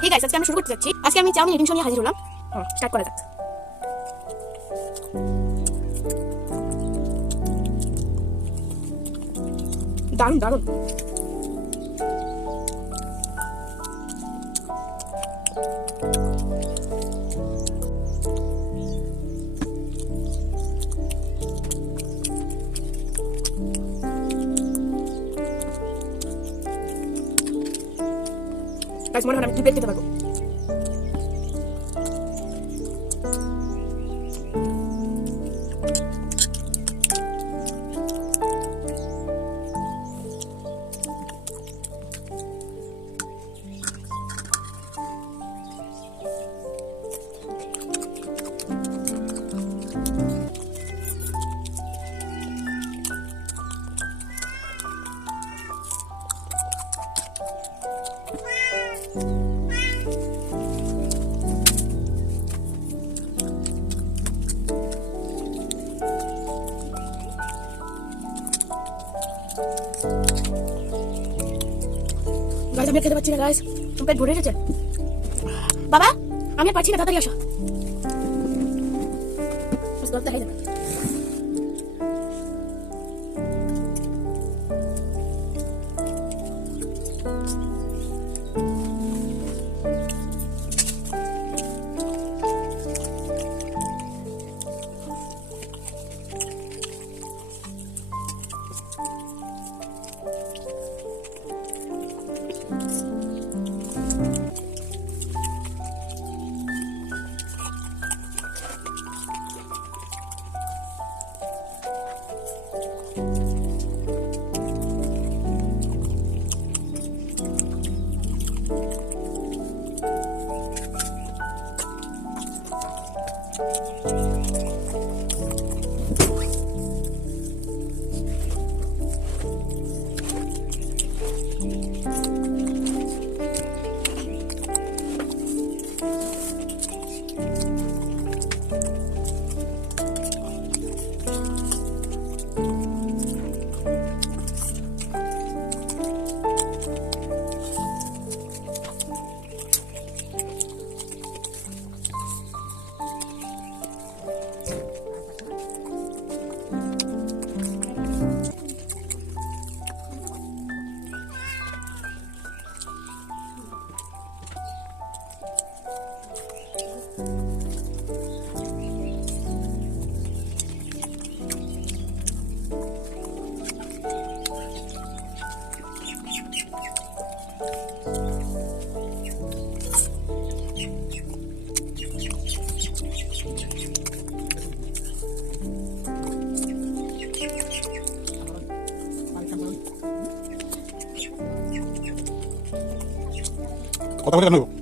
ঠিক আছে, আজকে আমি শুরু করতে যাচ্ছি। আজকে আমি চাউমিন এডিশন নিয়ে হাজির হলাম। স্টার্ট করা যাক। দারুণ দারুণ। মনে হয় আমি 2 প্লেট খেতে পারবো। গাইস আমি খেতে পাচ্ছি না গাইস, পেট ভরে গেছে। বাবা আমি আর পাচ্ছি না, তাড়াতাড়ি আসো। বস দরকার নেই। কথা বলে কেন